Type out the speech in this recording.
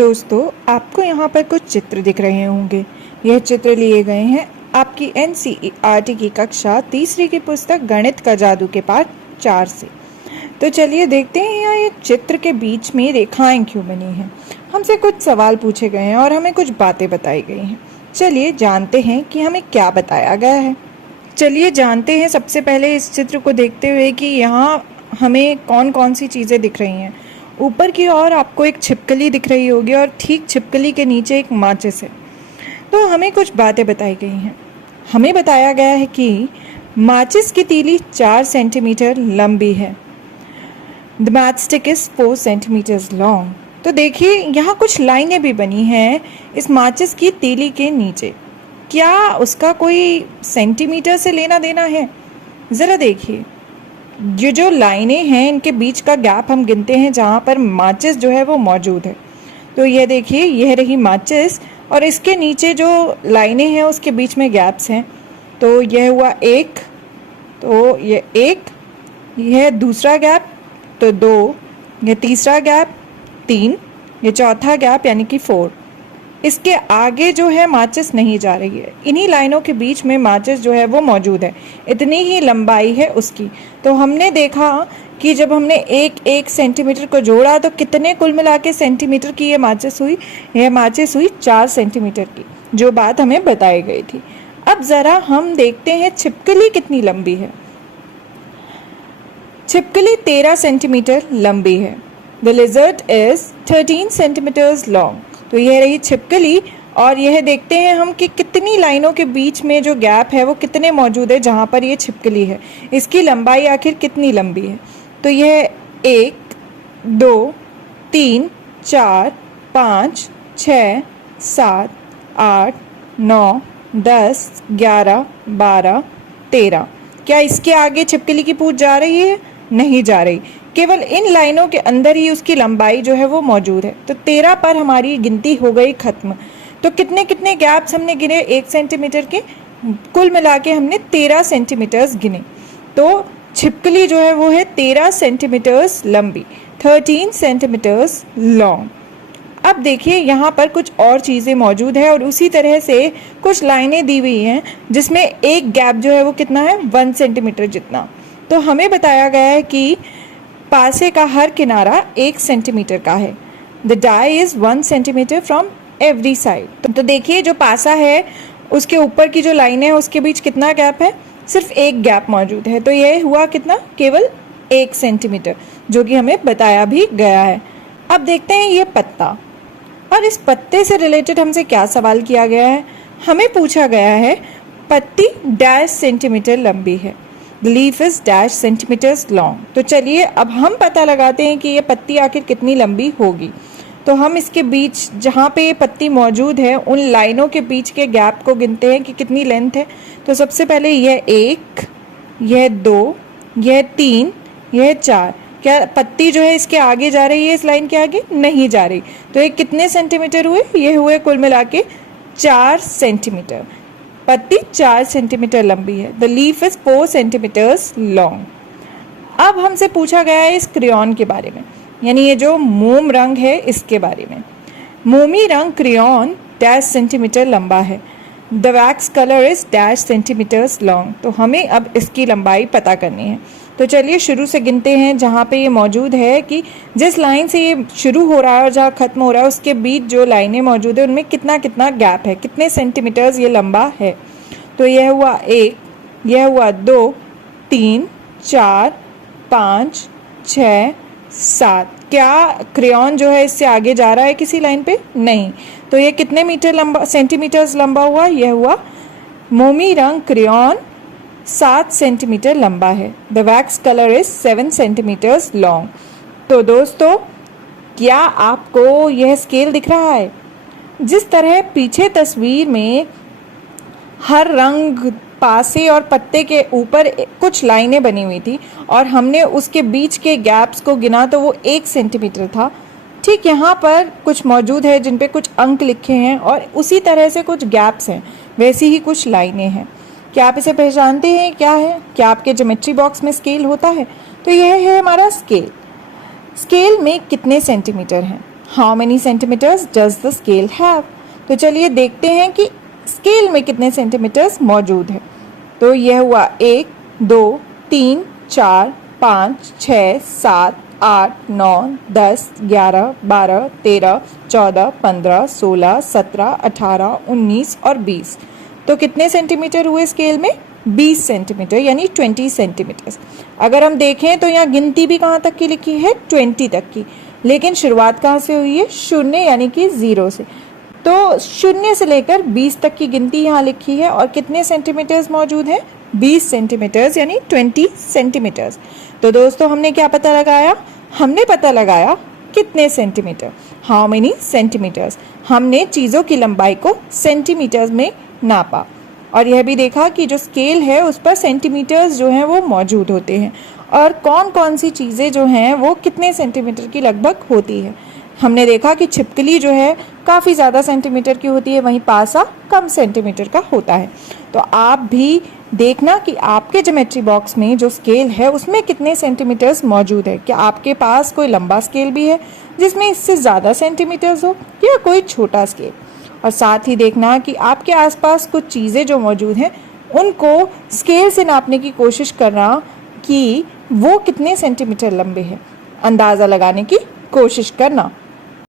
दोस्तों, आपको यहाँ पर कुछ चित्र दिख रहे होंगे। यह चित्र लिए गए हैं आपकी NCERT की कक्षा तीसरी की पुस्तक गणित का जादू के पाठ 4 से। तो चलिए देखते हैं यहाँ ये चित्र के बीच में रेखाएं क्यों बनी हैं। हमसे कुछ सवाल पूछे गए हैं और हमें कुछ बातें बताई गई हैं। चलिए जानते हैं कि हमें क्या बताया गया है। चलिए जानते हैं सबसे पहले इस चित्र को देखते हुए कि यहाँ हमें कौन कौन सी चीज़ें दिख रही हैं। ऊपर की ओर आपको एक छिपकली दिख रही होगी और ठीक छिपकली के नीचे एक माचिस है। तो हमें कुछ बातें बताई गई हैं। हमें बताया गया है कि माचिस की तीली 4 सेंटीमीटर लंबी है। The matchstick is 4 centimetres long. तो देखिए यहाँ कुछ लाइनें भी बनी हैं इस माचिस की तीली के नीचे। क्या उसका कोई सेंटीमीटर से लेना देना है? ज़रा देखिए, ये जो लाइनें हैं इनके बीच का गैप हम गिनते हैं जहाँ पर माचिस जो है वो मौजूद है। तो ये देखिए, यह रही माचिस और इसके नीचे जो लाइनें हैं उसके बीच में गैप्स हैं। तो यह हुआ 1, तो ये 1, यह दूसरा गैप तो 2, यह तीसरा गैप 3, ये चौथा गैप यानी कि 4। इसके आगे जो है माचिस नहीं जा रही है। इन्हीं लाइनों के बीच में माचिस जो है वो मौजूद है। इतनी ही लंबाई है उसकी। तो हमने देखा कि जब हमने एक सेंटीमीटर को जोड़ा तो कितने कुल मिला के सेंटीमीटर की ये माचिस हुई? यह माचिस हुई 4 सेंटीमीटर की, जो बात हमें बताई गई थी। अब ज़रा हम देखते हैं छिपकली कितनी लंबी है। छिपकली 13 सेंटीमीटर लंबी है। The lizard is 13 centimetres long. तो यह रही छिपकली और यह देखते हैं हम कि कितनी लाइनों के बीच में जो गैप है वो कितने मौजूद है जहाँ पर ये छिपकली है। इसकी लंबाई आखिर कितनी लंबी है? तो यह 1, 2, 3, 4, 5, 6, 7, 8, 9, 10, 11, 12, 13। क्या इसके आगे छिपकली की पूंछ जा रही है? नहीं जा रही। केवल इन लाइनों के अंदर ही उसकी लंबाई जो है वो मौजूद है। तो 13 पर हमारी गिनती हो गई खत्म। तो कितने कितने गैप्स हमने गिने 1 सेंटीमीटर के? कुल मिला के हमने 13 सेंटीमीटर्स गिने। तो छिपकली जो है वो है 13 सेंटीमीटर्स लंबी, 13 सेंटीमीटर्स लॉन्ग। अब देखिए यहाँ पर कुछ और चीज़ें मौजूद है और उसी तरह से कुछ लाइनें दी हुई हैं जिसमें एक गैप जो है वो कितना है? 1 सेंटीमीटर जितना। तो हमें बताया गया है कि पासे का हर किनारा 1 सेंटीमीटर का है। The die is 1 centimetre from every side. तो देखिए जो पासा है उसके ऊपर की जो लाइन है उसके बीच कितना गैप है? सिर्फ एक गैप मौजूद है। तो यह हुआ कितना? केवल 1 सेंटीमीटर, जो कि हमें बताया भी गया है। अब देखते हैं ये पत्ता, और इस पत्ते से रिलेटेड हमसे क्या सवाल किया गया है। हमें पूछा गया है पत्ती डैश सेंटीमीटर लंबी है। The leaf is dash centimetres long. तो चलिए अब हम पता लगाते हैं कि ये पत्ती आखिर कितनी लंबी होगी। तो हम इसके बीच जहाँ पे ये पत्ती मौजूद है उन लाइनों के बीच के गैप को गिनते हैं कि कितनी लेंथ है। तो सबसे पहले यह 1, यह 2, यह 3, यह 4। क्या पत्ती जो है इसके आगे जा रही है? इस लाइन के आगे नहीं जा रही। तो ये कितने सेंटीमीटर हुए? ये हुए कुल मिला के 4 सेंटीमीटर। पत्ती 4 सेंटीमीटर लंबी है। The leaf is 4 centimetres long. अब हमसे पूछा गया है इस क्रेयॉन के बारे में, यानी ये जो मोम रंग है इसके बारे में। मोमी रंग क्रेयॉन डैश सेंटीमीटर लंबा है। The wax colour is dash centimetres long. तो हमें अब इसकी लंबाई पता करनी है। तो चलिए शुरू से गिनते हैं जहाँ पे ये मौजूद है कि जिस लाइन से ये शुरू हो रहा है और जहाँ ख़त्म हो रहा है उसके बीच जो लाइनें मौजूद है उनमें कितना कितना गैप है, कितने सेंटीमीटर्स ये लंबा है। तो यह हुआ 1, यह हुआ 2, 3, 4, 5, 6, 7। क्या क्रेयॉन जो है इससे आगे जा रहा है किसी लाइन पे? नहीं। तो ये कितने मीटर लंबा, सेंटीमीटर्स लंबा हुआ? यह हुआ मोमी रंग क्रेयॉन 7 सेंटीमीटर लंबा है। The wax colour is 7 centimetres long. तो दोस्तों, क्या आपको यह स्केल दिख रहा है? जिस तरह पीछे तस्वीर में हर रंग, पासे और पत्ते के ऊपर कुछ लाइनें बनी हुई थी और हमने उसके बीच के गैप्स को गिना तो वो 1 सेंटीमीटर था। ठीक यहाँ पर कुछ मौजूद है जिन पे कुछ अंक लिखे हैं और उसी तरह से कुछ गैप्स हैं, वैसी ही कुछ लाइनें हैं। क्या आप इसे पहचानते हैं? क्या है? क्या आपके ज्योमेट्री बॉक्स में स्केल होता है? तो यह है हमारा स्केल। स्केल में कितने सेंटीमीटर हैं? How many centimetres does the scale have. तो चलिए देखते हैं कि स्केल में कितने सेंटीमीटर्स मौजूद है। तो यह हुआ 1, 2, 3, 4, 5, 6, 7, 8, 9, 10, 11, 12, 13, 14, 15, 16, 17, 18, 19 और 20। तो कितने सेंटीमीटर हुए स्केल में? 20 सेंटीमीटर यानी 20 सेंटीमीटर। अगर हम देखें तो यहाँ गिनती भी कहाँ तक की लिखी है? 20 तक की। लेकिन शुरुआत कहाँ से हुई है? शून्य यानी कि 0 से। तो शून्य से लेकर 20 तक की गिनती यहाँ लिखी है और कितने सेंटीमीटर्स मौजूद हैं? 20 सेंटीमीटर्स यानी 20 सेंटीमीटर्स। तो दोस्तों हमने क्या पता लगाया? हमने पता लगाया कितने सेंटीमीटर, हाउ मेनी सेंटीमीटर्स। हमने चीज़ों की लंबाई को सेंटीमीटर्स में नापा और यह भी देखा कि जो स्केल है उस पर सेंटीमीटर्स जो हैं वो मौजूद होते हैं और कौन कौन सी चीज़ें जो हैं वो कितने सेंटीमीटर की लगभग होती है। हमने देखा कि छिपकली जो है काफ़ी ज़्यादा सेंटीमीटर की होती है, वहीं पासा कम सेंटीमीटर का होता है। तो आप भी देखना कि आपके ज्योमेट्री बॉक्स में जो स्केल है उसमें कितने सेंटीमीटर्स मौजूद है। क्या आपके पास कोई लंबा स्केल भी है जिसमें इससे ज़्यादा सेंटीमीटर्स हो या कोई छोटा स्केल। और साथ ही देखना कि आपके आसपास कुछ चीज़ें जो मौजूद हैं उनको स्केल से नापने की कोशिश करना कि वो कितने सेंटीमीटर लंबे हैं, अंदाज़ा लगाने की कोशिश करना।